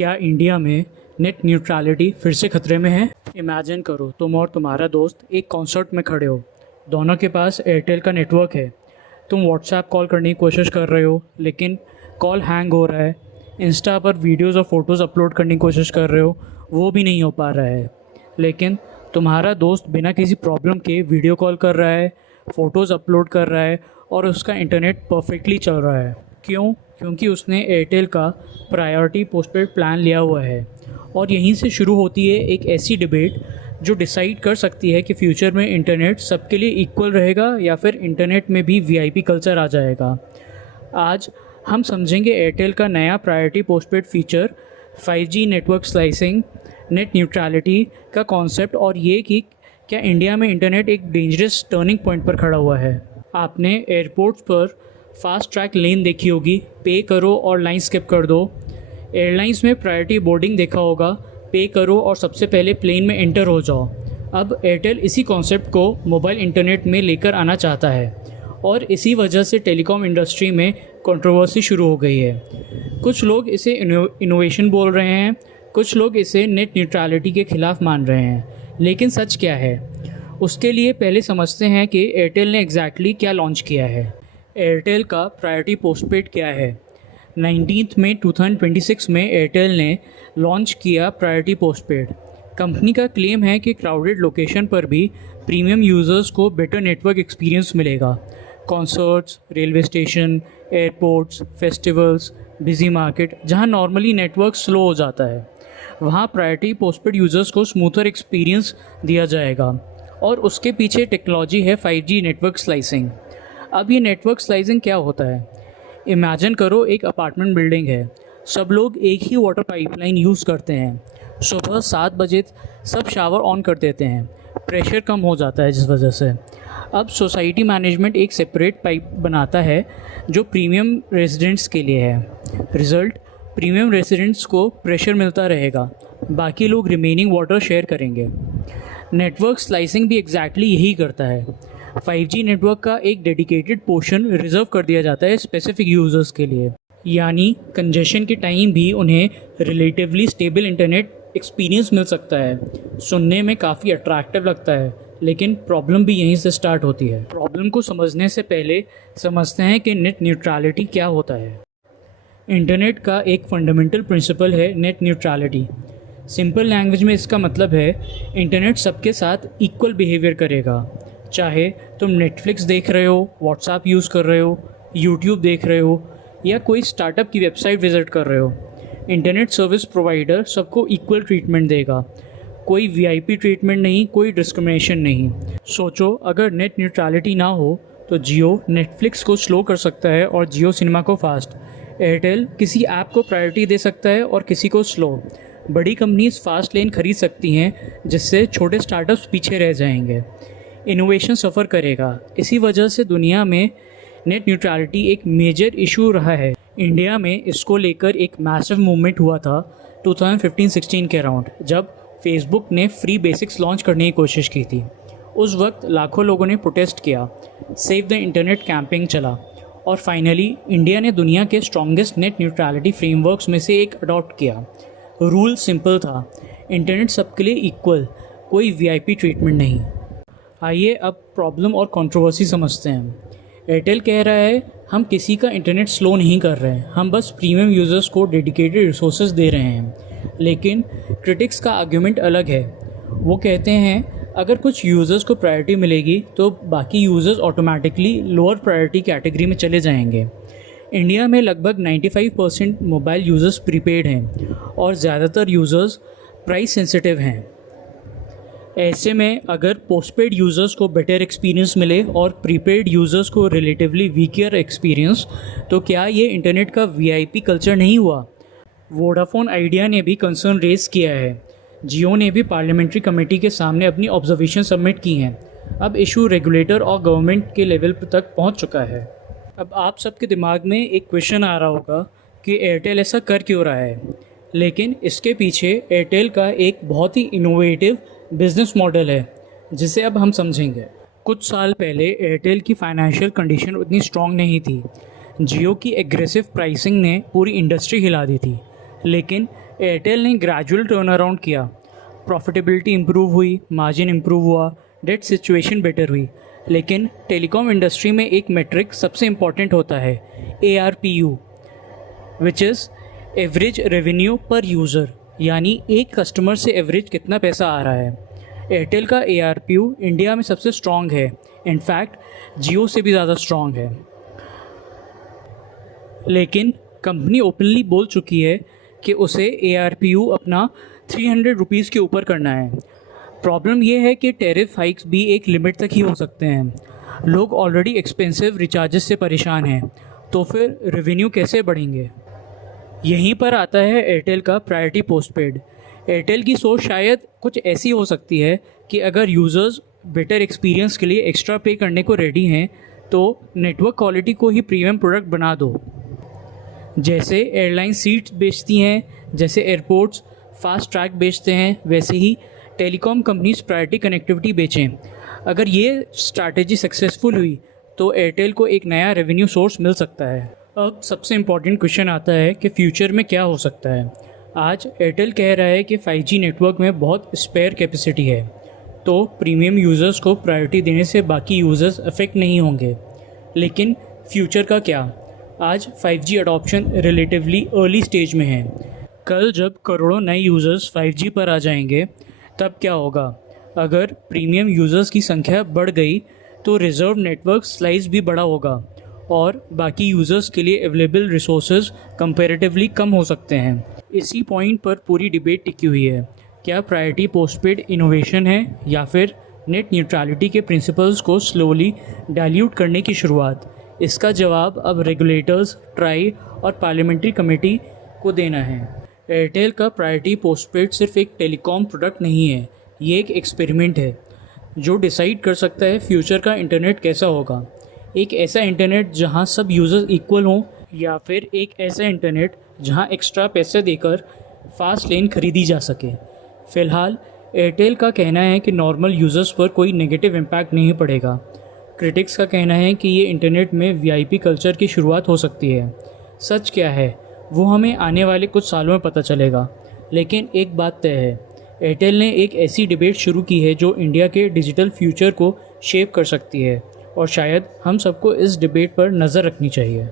क्या इंडिया में net neutrality फिर से खतरे में है? इमेजिन करो तुम और तुम्हारा दोस्त एक कॉन्सर्ट में खड़े हो। दोनों के पास एयरटेल का नेटवर्क है। तुम व्हाट्सएप कॉल करने की कोशिश कर रहे हो लेकिन कॉल हैंग हो रहा है। इंस्टा पर वीडियोस और फोटोज़ अपलोड करने की कोशिश कर रहे हो, वो भी नहीं हो पा रहा है। लेकिन तुम्हारा दोस्त बिना किसी प्रॉब्लम के वीडियो कॉल कर रहा है, फ़ोटोज़ अपलोड कर रहा है और उसका इंटरनेट परफेक्टली चल रहा है। क्यों? क्योंकि उसने एयरटेल का प्रायोरिटी पोस्टपेड प्लान लिया हुआ है। और यहीं से शुरू होती है एक ऐसी डिबेट जो डिसाइड कर सकती है कि फ्यूचर में इंटरनेट सबके लिए इक्वल रहेगा या फिर इंटरनेट में भी वीआईपी कल्चर आ जाएगा। आज हम समझेंगे एयरटेल का नया priority postpaid feature, 5G network slicing, net neutrality का कॉन्सेप्ट और ये कि क्या इंडिया में इंटरनेट एक डेंजरस टर्निंग पॉइंट पर खड़ा हुआ है। आपने एयरपोर्ट्स पर फास्ट ट्रैक लेन देखी होगी, पे करो और लाइन स्किप कर दो। एयरलाइंस में प्रायोरिटी बोर्डिंग देखा होगा, पे करो और सबसे पहले प्लेन में एंटर हो जाओ। अब एयरटेल इसी कॉन्सेप्ट को मोबाइल इंटरनेट में लेकर आना चाहता है और इसी वजह से टेलीकॉम इंडस्ट्री में कंट्रोवर्सी शुरू हो गई है। कुछ लोग इसे इनोवेशन बोल रहे हैं, कुछ लोग इसे नेट न्यूट्रलिटी के खिलाफ मान रहे हैं। लेकिन सच क्या है, उसके लिए पहले समझते हैं कि एयरटेल ने एग्जैक्टली क्या लॉन्च किया है। एयरटेल का प्रायोरिटी पोस्टपेड क्या है? 19 मई 2026 में एयरटेल ने लॉन्च किया प्रायोरिटी पोस्टपेड। कंपनी का क्लेम है कि क्राउडेड लोकेशन पर भी प्रीमियम यूज़र्स को बेटर नेटवर्क एक्सपीरियंस मिलेगा। Concerts, railway station, airports, festivals, busy market, जहां नॉर्मली नेटवर्क स्लो हो जाता है, वहां प्रायोरिटी पोस्टपेड यूज़र्स को स्मूथर एक्सपीरियंस दिया जाएगा। और उसके पीछे टेक्नोलॉजी है 5G नेटवर्क स्लाइसिंग। अब ये नेटवर्क स्लाइसिंग क्या होता है? इमेजिन करो एक अपार्टमेंट बिल्डिंग है, सब लोग एक ही वाटर पाइपलाइन यूज़ करते हैं। सुबह 7 बजे सब शावर ऑन कर देते हैं, प्रेशर कम हो जाता है जिस वजह से। अब सोसाइटी मैनेजमेंट एक सेपरेट पाइप बनाता है जो प्रीमियम रेजिडेंट्स के लिए है। रिज़ल्ट, प्रीमियम रेजिडेंट्स को प्रेशर मिलता रहेगा, बाकी लोग रिमेनिंग वाटर शेयर करेंगे। नेटवर्क स्लाइसिंग भी एग्जैक्टली यही करता है। 5G नेटवर्क का एक डेडिकेटेड पोर्शन रिजर्व कर दिया जाता है स्पेसिफिक यूज़र्स के लिए, यानी कंजेशन के टाइम भी उन्हें रिलेटिवली स्टेबल इंटरनेट एक्सपीरियंस मिल सकता है। सुनने में काफ़ी अट्रैक्टिव लगता है, लेकिन प्रॉब्लम भी यहीं से स्टार्ट होती है। प्रॉब्लम को समझने से पहले समझते हैं कि नेट न्यूट्रलिटी क्या होता है। इंटरनेट का एक फंडामेंटल प्रिंसिपल है नेट न्यूट्रलिटी। सिंपल लैंग्वेज में इसका मतलब है इंटरनेट सबके साथ इक्वल बिहेवियर करेगा। चाहे तुम नेटफ्लिक्स देख रहे हो, व्हाट्सएप यूज़ कर रहे हो, यूट्यूब देख रहे हो या कोई स्टार्टअप की वेबसाइट विज़िट कर रहे हो, इंटरनेट सर्विस प्रोवाइडर सबको इक्वल ट्रीटमेंट देगा। कोई वीआईपी ट्रीटमेंट नहीं, कोई डिस्क्रिमिनेशन नहीं। सोचो, अगर नेट न्यूट्रलिटी ना हो तो जियो नेटफ्लिक्स को स्लो कर सकता है और जियो सिनेमा को फास्ट। एयरटेल किसी ऐप को प्रायोरिटी दे सकता है और किसी को स्लो। बड़ी कंपनीज फास्ट लेन खरीद सकती हैं जिससे छोटे स्टार्टअप्स पीछे रह जाएंगे। इनोवेशन सफ़र करेगा। इसी वजह से दुनिया में नेट न्यूट्रलिटी एक मेजर इशू रहा है। इंडिया में इसको लेकर एक मैसिव मूवमेंट हुआ था 2015-16 के अराउंड, जब फेसबुक ने फ्री बेसिक्स लॉन्च करने की कोशिश की थी। उस वक्त लाखों लोगों ने प्रोटेस्ट किया, सेव द इंटरनेट कैंपेन चला और फाइनली इंडिया ने दुनिया के स्ट्रॉन्गेस्ट नेट न्यूट्रलिटी फ्रेमवर्क्स में से एक अडॉप्ट किया। रूल सिंपल था, इंटरनेट सबके लिए इक्वल, कोई वीआईपी ट्रीटमेंट नहीं। आइए अब प्रॉब्लम और कंट्रोवर्सी समझते हैं। एयरटेल कह रहा है हम किसी का इंटरनेट स्लो नहीं कर रहे हैं, हम बस प्रीमियम यूज़र्स को डेडिकेटेड रिसोर्सेज दे रहे हैं। लेकिन क्रिटिक्स का आर्ग्यूमेंट अलग है। वो कहते हैं अगर कुछ यूज़र्स को प्रायोरिटी मिलेगी तो बाकी users automatically lower priority category में चले जाएंगे। इंडिया में लगभग 95% मोबाइल यूज़र्स प्रीपेड हैं और ज़्यादातर यूज़र्स प्राइस सेंसिटिव हैं। ऐसे में अगर पोस्टपेड यूज़र्स को बेटर एक्सपीरियंस मिले और प्रीपेड यूज़र्स को रिलेटिवली वीकर एक्सपीरियंस, तो क्या ये इंटरनेट का वीआईपी कल्चर नहीं हुआ? वोडाफोन आइडिया ने भी कंसर्न रेज किया है। जियो ने भी पार्लियामेंट्री कमेटी के सामने अपनी ऑब्जर्वेशन सबमिट की हैं। अब इशू रेगुलेटर और गवर्नमेंट के लेवल तक पहुंच चुका है। अब आप सबके दिमाग में एक क्वेश्चन आ रहा होगा कि एयरटेल ऐसा कर क्यों रहा है, लेकिन इसके पीछे एयरटेल का एक बहुत ही इनोवेटिव बिजनेस मॉडल है जिसे अब हम समझेंगे। कुछ साल पहले एयरटेल की फाइनेंशियल कंडीशन उतनी स्ट्रॉन्ग नहीं थी। जियो की एग्रेसिव प्राइसिंग ने पूरी इंडस्ट्री हिला दी थी, लेकिन एयरटेल ने ग्रेजुअल टर्न अराउंड किया, प्रॉफिटेबिलिटी इम्प्रूव हुई, मार्जिन इम्प्रूव हुआ, डेट सिचुएशन बेटर हुई। लेकिन टेलीकॉम इंडस्ट्री में एक मेट्रिक सबसे इम्पॉर्टेंट होता है, ARPU, which is average revenue पर यूज़र, यानी एक कस्टमर से एवरेज कितना पैसा आ रहा है। एयरटेल का ARPU इंडिया में सबसे स्ट्रॉन्ग है, इनफैक्ट जियो से भी ज़्यादा स्ट्रॉन्ग है। लेकिन कंपनी ओपनली बोल चुकी है कि उसे ARPU अपना 300 रुपीज़ के ऊपर करना है। प्रॉब्लम यह है कि टैरिफ हाइक्स भी एक लिमिट तक ही हो सकते हैं। लोग ऑलरेडी एक्सपेंसिव रिचार्जेस से परेशान हैं, तो फिर रेवेन्यू कैसे बढ़ेंगे। यहीं पर आता है एयरटेल का प्रायोरिटी पोस्टपेड। एयरटेल की सोच शायद कुछ ऐसी हो सकती है कि अगर यूज़र्स बेटर एक्सपीरियंस के लिए एक्स्ट्रा पे करने को रेडी हैं तो नेटवर्क क्वालिटी को ही प्रीमियम प्रोडक्ट बना दो। जैसे एयरलाइन सीट्स बेचती हैं, जैसे एयरपोर्ट्स फास्ट ट्रैक बेचते हैं, वैसे ही टेलीकॉम कंपनीज प्रायोरिटी कनेक्टिविटी बेचें। अगर ये स्ट्रैटेजी सक्सेसफुल हुई तो एयरटेल को एक नया रेवेन्यू सोर्स मिल सकता है। अब सबसे इम्पॉर्टेंट क्वेश्चन आता है कि फ्यूचर में क्या हो सकता है। आज एयरटेल कह रहा है कि 5G नेटवर्क में बहुत स्पेयर कैपेसिटी है, तो प्रीमियम यूज़र्स को प्रायोरिटी देने से बाकी यूज़र्स अफेक्ट नहीं होंगे। लेकिन फ्यूचर का क्या? आज 5G adoption relatively early stage में है। कल जब करोड़ों नए यूज़र्स 5G पर आ जाएंगे तब क्या होगा? अगर प्रीमियम यूज़र्स की संख्या बढ़ गई तो रिज़र्व नेटवर्क स्लाइस भी बड़ा होगा और बाकी यूज़र्स के लिए अवेलेबल रिसोर्सेज कंपैरेटिवली कम हो सकते हैं। इसी पॉइंट पर पूरी डिबेट टिकी हुई है। क्या प्रायोरिटी पोस्टपेड इनोवेशन है या फिर नेट न्यूट्रलिटी के प्रिंसिपल्स को स्लोली डाइल्यूट करने की शुरुआत? इसका जवाब अब रेगुलेटर्स, ट्राई और पार्लियामेंट्री कमेटी को देना है। एयरटेल का प्रायोरिटी पोस्टपेड सिर्फ एक टेलीकॉम प्रोडक्ट नहीं है, ये एक एक्सपेरिमेंट है जो डिसाइड कर सकता है फ्यूचर का इंटरनेट कैसा होगा। एक ऐसा इंटरनेट जहां सब यूज़र्स इक्वल हों, या फिर एक ऐसा इंटरनेट जहां एक्स्ट्रा पैसे देकर फास्ट लेन खरीदी जा सके। फ़िलहाल एयरटेल का कहना है कि नॉर्मल यूज़र्स पर कोई नेगेटिव इम्पैक्ट नहीं पड़ेगा। क्रिटिक्स का कहना है कि ये इंटरनेट में VIP कल्चर की शुरुआत हो सकती है। सच क्या है वो हमें आने वाले कुछ सालों में पता चलेगा। लेकिन एक बात तय है, एयरटेल ने एक ऐसी डिबेट शुरू की है जो इंडिया के डिजिटल फ्यूचर को शेप कर सकती है, और शायद हम सबको इस डिबेट पर नज़र रखनी चाहिए।